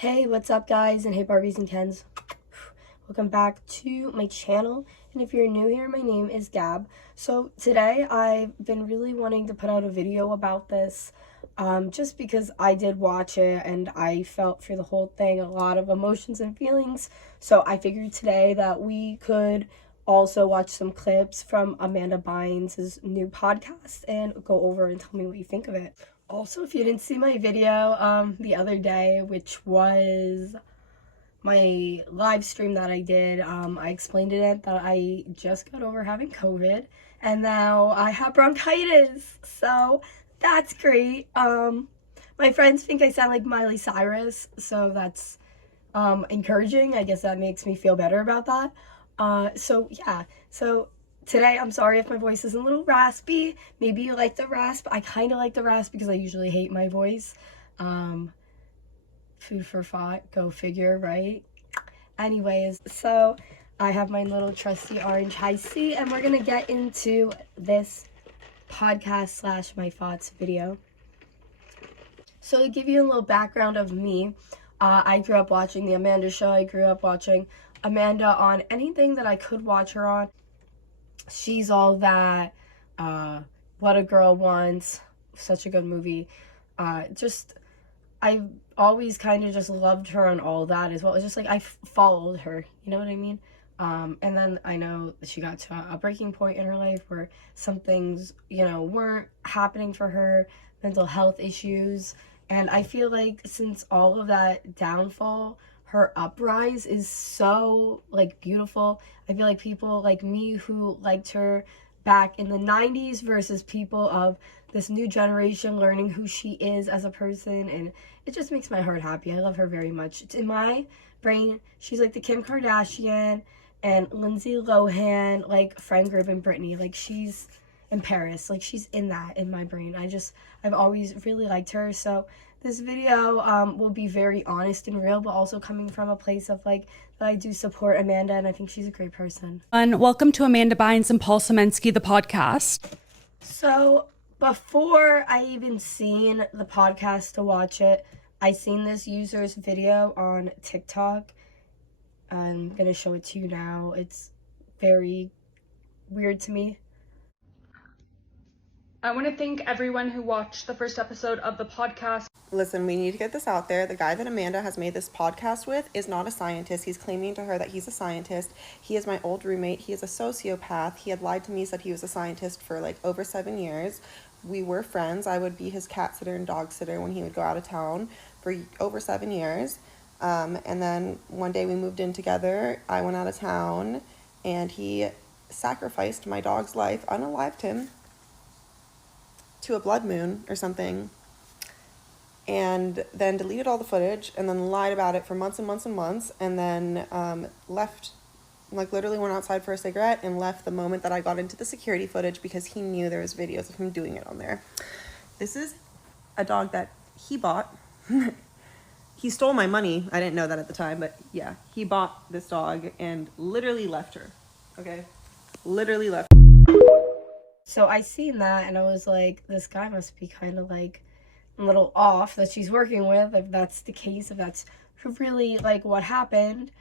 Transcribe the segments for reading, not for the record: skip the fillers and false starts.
Hey, what's up guys, and hey Barbies and Kens. Welcome back to my channel, and if you're new here, my name is Gab. So today I've been really wanting to put out a video about this, just because I did watch it and I felt through the whole thing a lot of emotions and feelings. So I figured today that we could also watch some clips from Amanda Bynes' new podcast and go over and tell me what you think of it. Also, if you didn't see my video the other day, which was my live stream that I did, I explained in it that I just got over having COVID and now I have bronchitis, so that's great. My friends think I sound like Miley Cyrus, so that's encouraging. I guess that makes me feel better about that. So today, I'm sorry if my voice is a little raspy. Maybe you like the rasp. I kind of like the rasp because I usually hate my voice. Food for thought, go figure, right? Anyways, so I have my little trusty orange high C, and we're gonna get into this podcast / my thoughts video. So to give you a little background of me, I grew up watching the Amanda Show. I grew up watching Amanda on anything that I could watch her on. She's All That, What a Girl Wants, such a good movie. I always kind of just loved her on All That as well. It's just like I followed her, you know what I mean? And then I know she got to a breaking point in her life where some things, weren't happening for her, mental health issues. And I feel like since all of that downfall, her uprise is so beautiful. I feel like people like me who liked her back in the 90s versus people of this new generation learning who she is as a person, and it just makes my heart happy. I love her very much. It's in my brain, she's like the Kim Kardashian and Lindsay Lohan, friend group, and Britney. She's in Paris. She's in that in my brain. I've always really liked her. So this video will be very honest and real, but also coming from a place of that I do support Amanda, and I think she's a great person. And welcome to Amanda Bynes and Paul Sieminski, the podcast. So before I even seen the podcast to watch it, I seen this user's video on TikTok. I'm gonna show it to you now. It's very weird to me. I want to thank everyone who watched the first episode of the podcast. Listen, we need to get this out there. The guy that Amanda has made this podcast with is not a scientist. He's claiming to her that he's a scientist. He is my old roommate. He is a sociopath. He had lied to me, said he was a scientist for over 7 years. We were friends. I would be his cat sitter and dog sitter when he would go out of town for over 7 years. And then one day we moved in together. I went out of town and he sacrificed my dog's life, unalived him, to a blood moon or something, and then deleted all the footage and then lied about it for months and months and months, and then left, literally went outside for a cigarette and left the moment that I got into the security footage because he knew there was videos of him doing it on there. This is a dog that he bought. He stole my money. I didn't know that at the time, but yeah, he bought this dog and literally left her. Okay? Literally left. So I seen that and I was like, this guy must be kind of a little off that she's working with, if that's the case, if that's really what happened.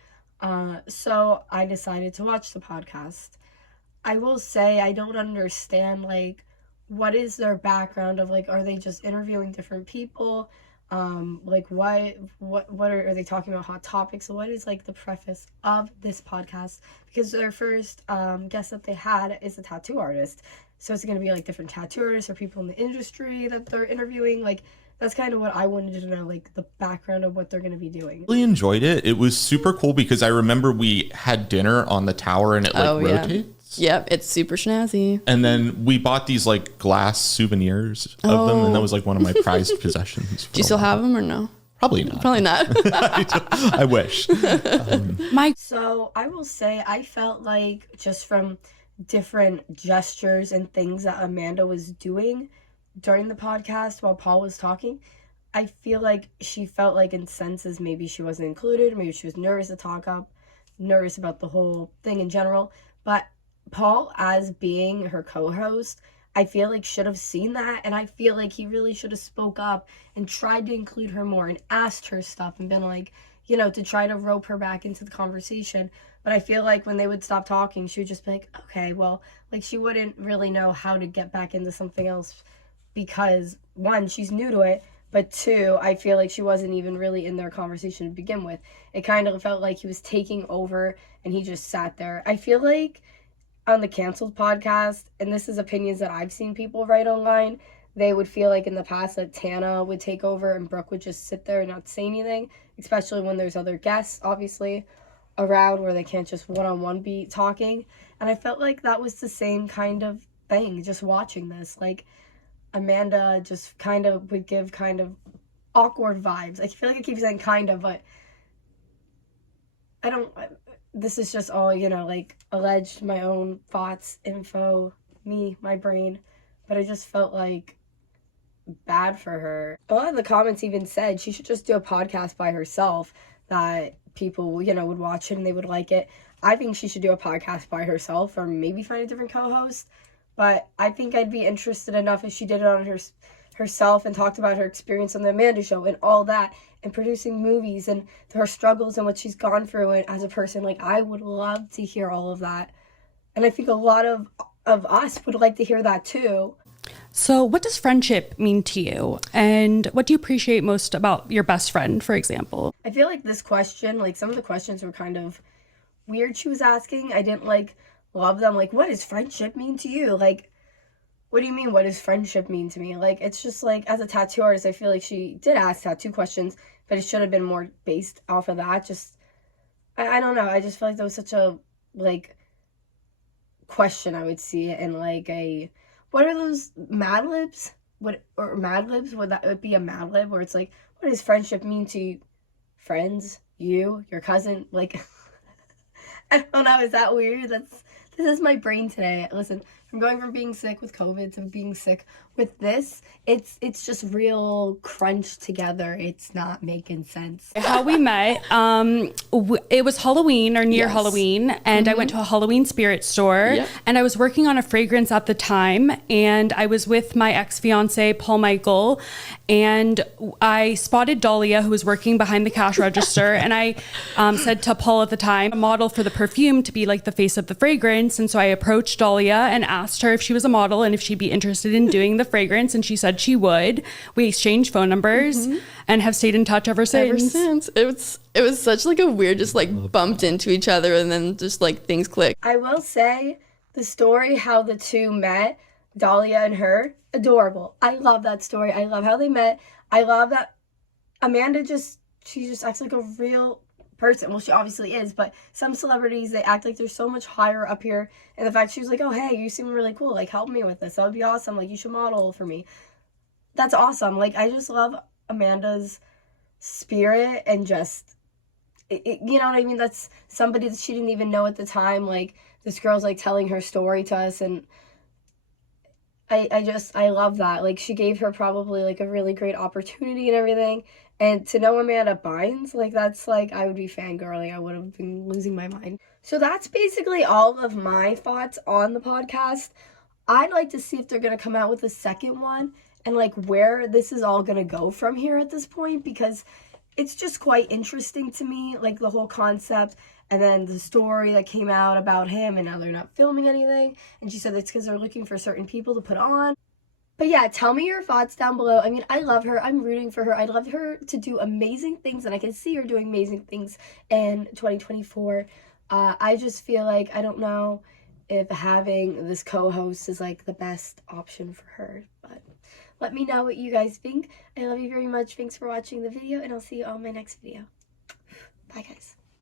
So I decided to watch the podcast. I will say I don't understand what is their background of are they just interviewing different people? What are they talking about, hot topics? So what is the preface of this podcast? Because their first guest that they had is a tattoo artist. So it's going to be different tattoo artists or people in the industry that they're interviewing. That's kind of what I wanted to know, the background of what they're going to be doing. Really enjoyed it. It was super cool because I remember we had dinner on the tower and it rotates. Yep, it's super snazzy. And then we bought these glass souvenirs of them, and that was one of my prized possessions. Do you still have them or no? Probably not. Probably not. I wish. So I will say I felt just from different gestures and things that Amanda was doing during the podcast while Paul was talking, I feel she felt in senses maybe she wasn't included, maybe she was nervous to talk up, nervous about the whole thing in general. But Paul, as being her co-host, I feel like should have seen that, and I feel like he really should have spoke up and tried to include her more and asked her stuff and been like, you know, to try to rope her back into the conversation. But I feel like when they would stop talking, she would just be like, okay, well, like she wouldn't really know how to get back into something else because, one, she's new to it, but two, I feel like she wasn't even really in their conversation to begin with. It kind of felt like he was taking over and he just sat there. I feel like on the Canceled podcast, and this is opinions that I've seen people write online, they would feel like in the past that Tana would take over and Brooke would just sit there and not say anything, especially when there's other guests, obviously, around where they can't just one-on-one be talking. And I felt like that was the same kind of thing, just watching this. Like, Amanda just kind of would give kind of awkward vibes. I feel like I keep saying kind of, but I don't... This is just all, you know, like, alleged, my own thoughts, info, me, my brain. But I just felt like bad for her. A lot of the comments even said she should just do a podcast by herself that people, you know, would watch it and they would like it. I think she should do a podcast by herself or maybe find a different co-host. But I think I'd be interested enough if she did it on herself and talked about her experience on the Amanda Show and all that, and producing movies and her struggles and what she's gone through and as a person. Like, I would love to hear all of that. And I think a lot of us would like to hear that too. So what does friendship mean to you? And what do you appreciate most about your best friend, for example? I feel like this question, like some of the questions were kind of weird she was asking. I didn't like love them. Like, what does friendship mean to you? Like, what do you mean, what does friendship mean to me? Like, it's just like, as a tattoo artist, I feel like she did ask tattoo questions, but it should have been more based off of that. Just, I don't know. I just feel like that was such a, like, question I would see in, like, a, what are those Mad Libs? Or Mad Libs? Would it be a Mad Lib where it's like, what does friendship mean to you? Friends? You? Your cousin? Like, I don't know. Is that weird? This is my brain today. Listen, I'm going from being sick with COVID to being sick with this. It's just real crunched together. It's not making sense. How we met, it was Halloween or near Halloween, and I went to a Halloween spirit store, and I was working on a fragrance at the time, and I was with my ex-fiance, Paul Michael, and I spotted Dahlia, who was working behind the cash register, and I said to Paul at the time, a model for the perfume to be like the face of the fragrance, and so I approached Dahlia and asked her if she was a model and if she'd be interested in doing the fragrance, and she said she would. We exchanged phone numbers and have stayed in touch ever since. It was such like a weird, just like bumped into each other and then just like things clicked. I will say the story how the two met, Dahlia and her, adorable. I love that story. I love how they met. I love that Amanda she just acts like a real person. Well, she obviously is, but some celebrities, they act like they're so much higher up here. And the fact she was like, oh, hey, you seem really cool. Like, help me with this. That would be awesome. Like, you should model for me. That's awesome. Like, I just love Amanda's spirit and just, you know what I mean? That's somebody that she didn't even know at the time. Like, this girl's, like, telling her story to us, and I love that. Like, she gave her probably, like, a really great opportunity and everything. And to know Amanda Bynes, like, that's, like, I would be fangirling. I would have been losing my mind. So that's basically all of my thoughts on the podcast. I'd like to see if they're going to come out with a second one and, like, where this is all going to go from here at this point, because it's just quite interesting to me, like, the whole concept. And then the story that came out about him, and now they're not filming anything. And she said it's because they're looking for certain people to put on. But yeah, tell me your thoughts down below. I mean, I love her. I'm rooting for her. I'd love her to do amazing things, and I can see her doing amazing things in 2024. I just feel like, I don't know if having this co-host is, like, the best option for her. But let me know what you guys think. I love you very much. Thanks for watching the video, and I'll see you on my next video. Bye, guys.